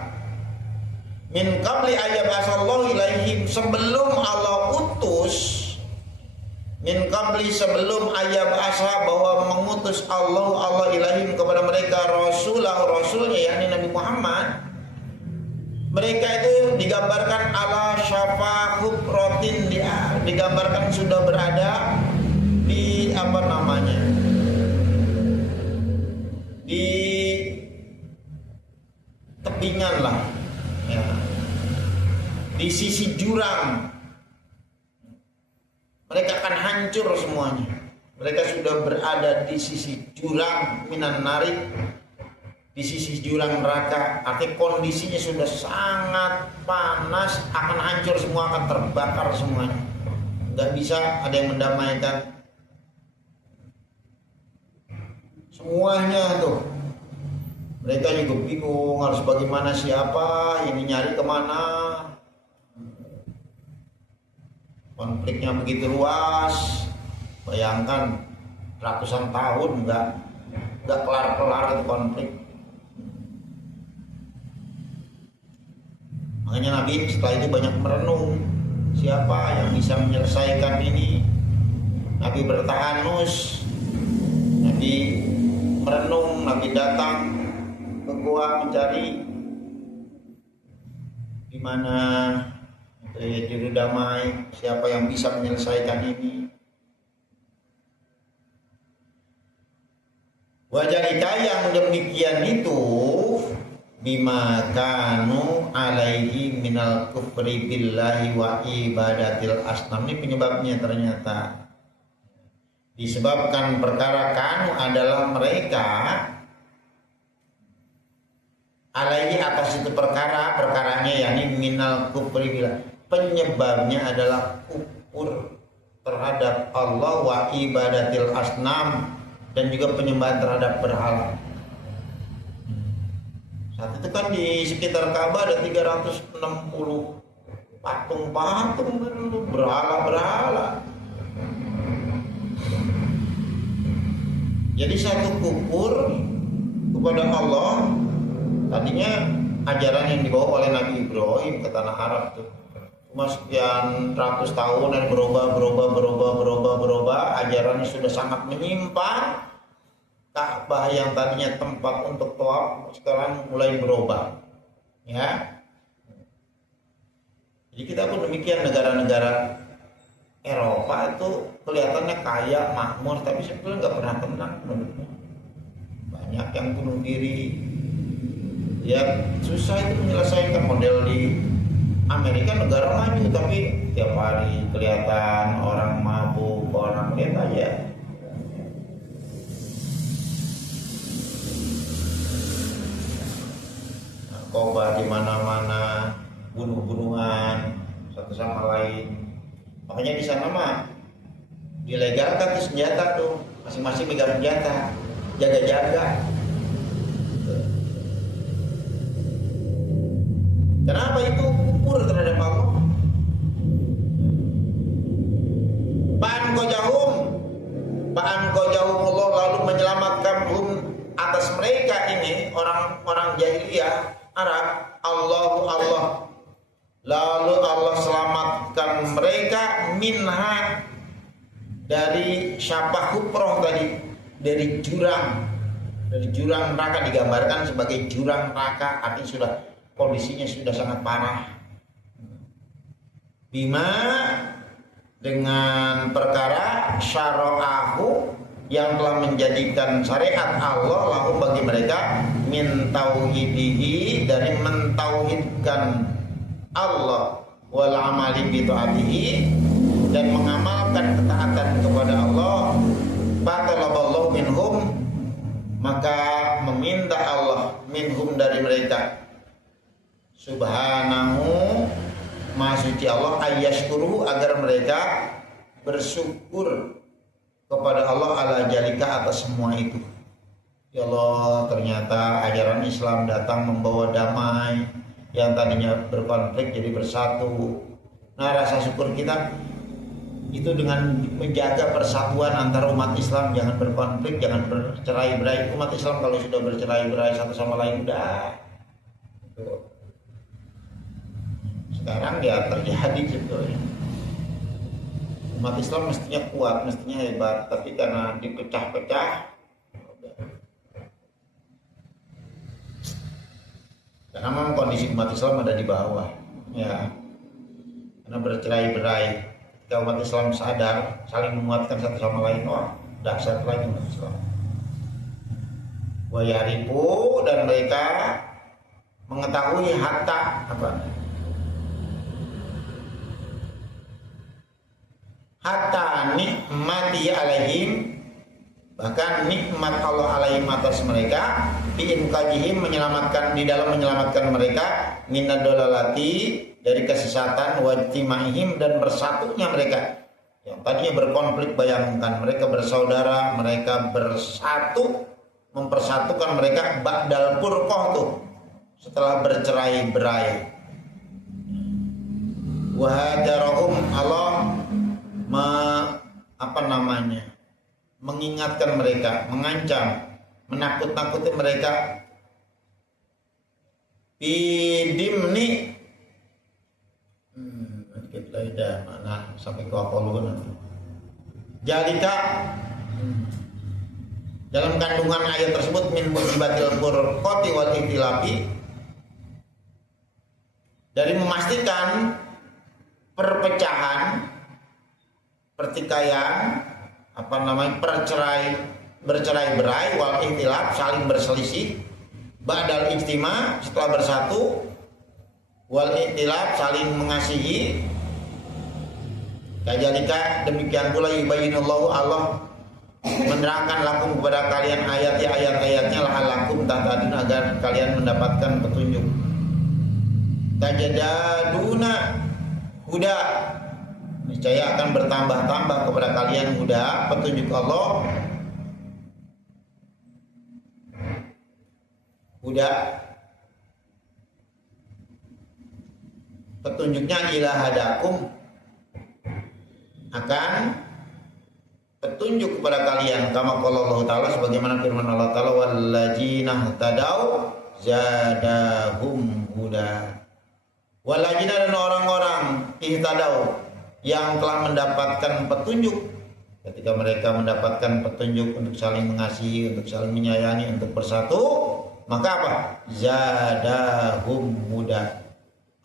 min qabli ayyabasallahu ilaihim, sebelum Allah utus, min qabli, sebelum ayyabasa, bahwa mengutus Allah ilaihim kepada mereka rasulah, rasulnya yakni Nabi Muhammad. Mereka itu digambarkan ala syafa hufratin, digambarkan sudah berada di apa namanya, di tebingan lah, ya, di sisi jurang. Mereka akan hancur semuanya. Mereka sudah berada di sisi jurang minan nari, di sisi jurang neraka. Artinya kondisinya sudah sangat panas, akan hancur semua, akan terbakar semuanya. Gak bisa ada yang mendamaikan semuanya tuh. Mereka juga bingung harus bagaimana, siapa ini, nyari kemana. Konfliknya begitu luas, bayangkan ratusan tahun nggak kelar-kelar itu konflik. Makanya Nabi setelah itu banyak merenung, siapa yang bisa menyelesaikan ini. Nabi bertahanus, Nabi merenung, Nabi datang ke gua mencari di mana juru damai, siapa yang bisa menyelesaikan ini. Wajarika, yang demikian itu bima kanu alaihi minal kufri billahi wa ibadatil asnam. Ini penyebabnya ternyata disebabkan perkara kanu adalah mereka alaihi, atas itu perkaranya yakni minal kufri billahi, penyebabnya adalah kufur terhadap Allah, wa ibadatil asnam, dan juga penyembahan terhadap berhala. Saat itu kan di sekitar Ka'bah ada 360 patung-patung, berhala-berhala. Jadi satu kufur kepada Allah. Tadinya ajaran yang dibawa oleh Nabi Ibrahim ke tanah Arab tuh, cuma sekian ratus tahun dan berubah. Ajarannya sudah sangat menyimpang. Ka'bah yang tadinya tempat untuk tawaf sekarang mulai berubah, ya. Jadi kita pun demikian, negara-negara Eropa itu kelihatannya kaya, makmur, tapi sebetulnya nggak pernah tenang menurutnya. Banyak yang bunuh diri. Ya susah itu menyelesaikan. Model di Amerika negara maju, tapi tiap hari kelihatan orang mabuk, orang lihat aja. Narkoba di mana-mana, bunuh-bunuhan satu sama lain. Makanya di sana mah dilegalkan tuh senjata tuh, masing-masing pegang senjata, jaga-jaga. Kenapa itu kufur terhadap Allah? Ba'an qajahum Allah, lalu menyelamatkan atas mereka ini orang-orang jahiliyah Arab, Allah. Lalu Allah selamatkan mereka minha, dari syabah kuproh tadi, dari jurang neraka, digambarkan sebagai jurang neraka, artinya kondisinya sudah sangat parah. Bima, dengan perkara syara'ahu, yang telah menjadikan syariat Allah lahu bagi mereka, min tauhidihi, dari mentauhidkan Allah, wal amali bi ta'atihi, dan mengamalkan ketaatan kepada Allah. Fatalaballahu minhum, maka meminta Allah minhum, dari mereka, subhanahu, maha suci Allah, ayyashkuru, agar mereka bersyukur kepada Allah ala jalika, atas semua itu. Ya Allah, ternyata ajaran Islam datang membawa damai, yang tadinya berkonflik jadi bersatu. Nah, rasa syukur kita itu dengan menjaga persatuan antar umat Islam, jangan berkonflik, jangan bercerai-berai. Umat Islam kalau sudah bercerai-berai satu sama lain, udah sekarang ya terjadi sebetulnya. Umat Islam mestinya kuat, mestinya hebat, tapi karena dipecah-pecah, karena memang kondisi umat Islam ada di bawah, ya, karena bercerai-berai. Ketika umat Islam sadar, saling menguatkan satu sama lain, wah, dahsyat lagi umat Islam. Wa yarifu, dan mereka mengetahui hatta nikmati alaihim, bahkan nikmat Allah alaihim atas mereka, biinkajihim, di dalam menyelamatkan mereka, minad dolalati, dari kesesatan, wajtimaihim, dan bersatunya mereka. Yang tadinya berkonflik, bayangkan mereka bersaudara, mereka bersatu, mempersatukan mereka ba'dal furqah tuh, setelah bercerai-berai. Wa hadarahum, Allah mengingatkan mereka, mengancam, menakut-nakuti mereka, bidimni, mana sampai ke apalun nanti. Jalika, dalam kandungan ayat tersebut, min mujibatil furqati wal ikhtilafi, dari memastikan perpecahan, pertikaian, bercerai-berai, wal ikhtilaf, saling berselisih, ba'dal ijtima, setelah bersatu, wal ikhtilaf, saling mengasihi. Kajalika, demikian pula yubayyinullahu, Allah menerangkan lakum, kepada kalian ayat-ayatnya, la'alakum tahtadun, agar kalian mendapatkan petunjuk. Tajadaduna huda, niscaya akan bertambah-tambah kepada kalian huda, petunjuk Allah. Huda, petunjuknya ila hadakum, akan petunjuk kepada kalian, kama qala Allah Ta'ala, sebagaimana firman Allah Ta'ala, walladzina tadau zadahum huda. Walladzina, dan orang-orang ihtadau, yang telah mendapatkan petunjuk, ketika mereka mendapatkan petunjuk untuk saling mengasihi, untuk saling menyayangi, untuk bersatu, maka apa? Zadahum huda,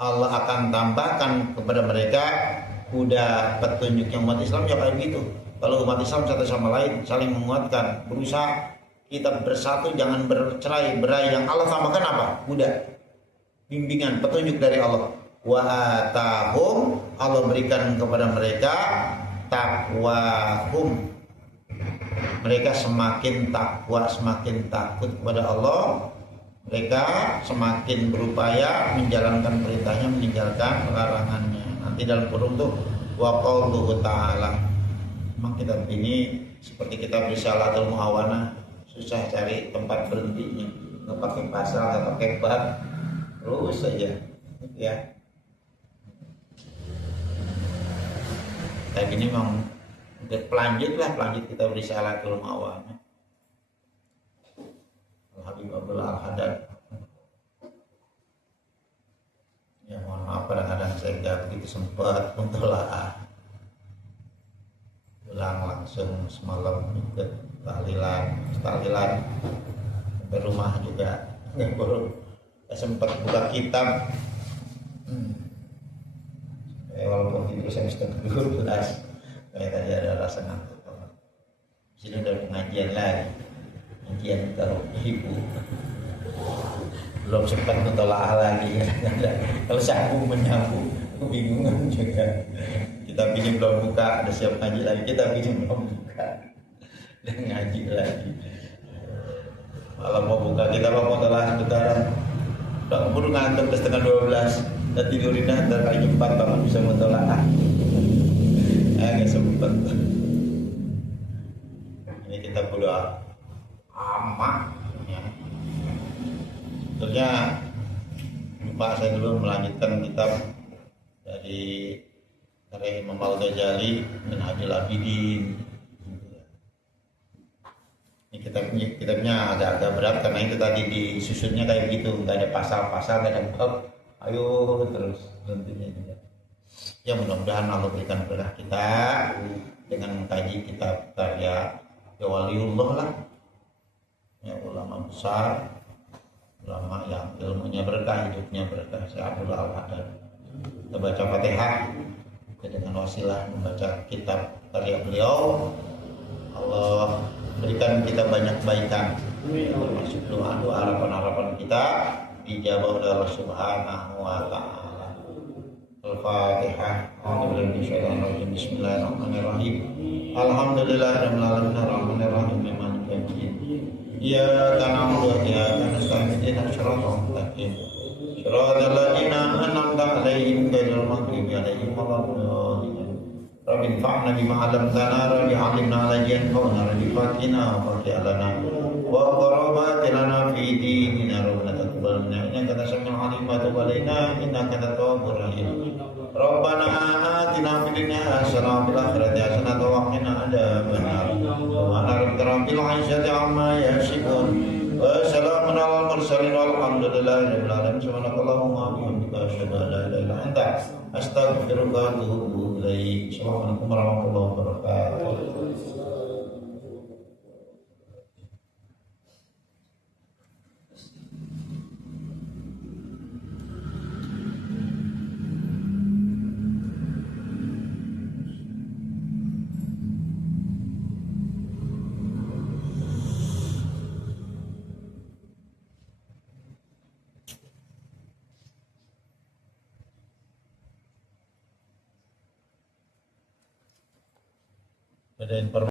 Allah akan tambahkan kepada mereka huda petunjuknya umat Islam ya kayak gitu. Kalau umat Islam satu sama lain saling menguatkan, berusaha kita bersatu, jangan bercerai berai. Yang Allah tambahkan apa? Huda, bimbingan, petunjuk dari Allah. Wa atahum, Allah berikan kepada mereka taqwahum, mereka semakin takwa, semakin takut kepada Allah. Mereka semakin berupaya menjalankan perintahnya, meninggalkan larangannya. Nanti dalam kurung tuh wa qauluhu ta'ala. Memang kitab ini seperti kitab Risalatul Muawana, susah cari tempat berhentinya, nggak pakai pasal, nggak pakai bab, terus saja ya. Kayak gini memang pelanjut kitab Risalatul Muawana. Habib Abdullah Al-Haddad. Ya mohon maaf kadang-kadang saya nggak begitu sempat mentelaah. Pulang langsung semalam ikut tahlilan sampai rumah juga baru sempat buka kitab. Walaupun tidur semester 12, kayak tadi ada rasa ngantuk. Sini udah pengajian lagi. Ujian taruh ibu belum sempat mentolaah lagi kadang-kadang. Kalau sambung menyambung kebingungan juga. Kita pilih belum buka, ada siap ngaji lagi, kita pilih belum buka dan ngaji lagi. Malam mau buka kita mau mentolaah sebentaran, udah keburu ngantuk ke setengah 12, dan tidurin ntar kali 4 bangun bisa mentolaah. Agak sempat. Ini kita berdoa amat ya. Sebetulnya Pak saya dulu melanjutkan kitab dari Imam Al-Ghazali Minhajul Abidin. Ini kitabnya agak berat karena itu tadi disusunnya kayak gitu, nggak ada pasal-pasal, nggak ada bab, ayo terus berhentinya juga. Ya mudah-mudahan Allah berikan berkah kita dengan mengkaji kitab karya Waliullah lah. Ya, ulama besar, ulama yang ilmunya berkah, hidupnya berkah, Syekh Abdullah Al-Haddad. Kita baca Fatihah dengan wasilah membaca kitab karya beliau. Allah berikan kita banyak kebaikan, termasuk doa-doa harapan-harapan kita dijawab oleh Allah Subhanahu wa taala. Al-Fatihah. Bismillahirrahmanirrahim. Alhamdulillahirabbil alamin arrahmanirrahim maliki yaumiddin. Iyyaka na'budu wa iyyaka nasta'in ihdinas siratal mustaqim. Shiratal ladzina an'amta 'alaihim ghairil maghdubi 'alaihim waladdallin. Rabbi fa'na bima 'allamtana rabbi 'allimna lajjan fa'na rabbi fatina wa fa'alana wa qarabatina fi dinina rabbana taqabbal minna innaka antas samiul 'alim wa tub 'alaina innaka antat tawwabur rahim. Rabbana atina fid dunya hasanah wa fil akhirati hasanah wa qina adzabannar. Subhana rabbika rabbil 'izzati 'amma yasifun wa salamun 'alal mursalin walhamdulillahi rabbil alamin. Subhanakallahumma wa bihamdika asyhadu an la ilaha illa anta astaghfiruka wa atubu ilaik. Assalamualaikum warahmatullahi wabarakatuh. Ada informasi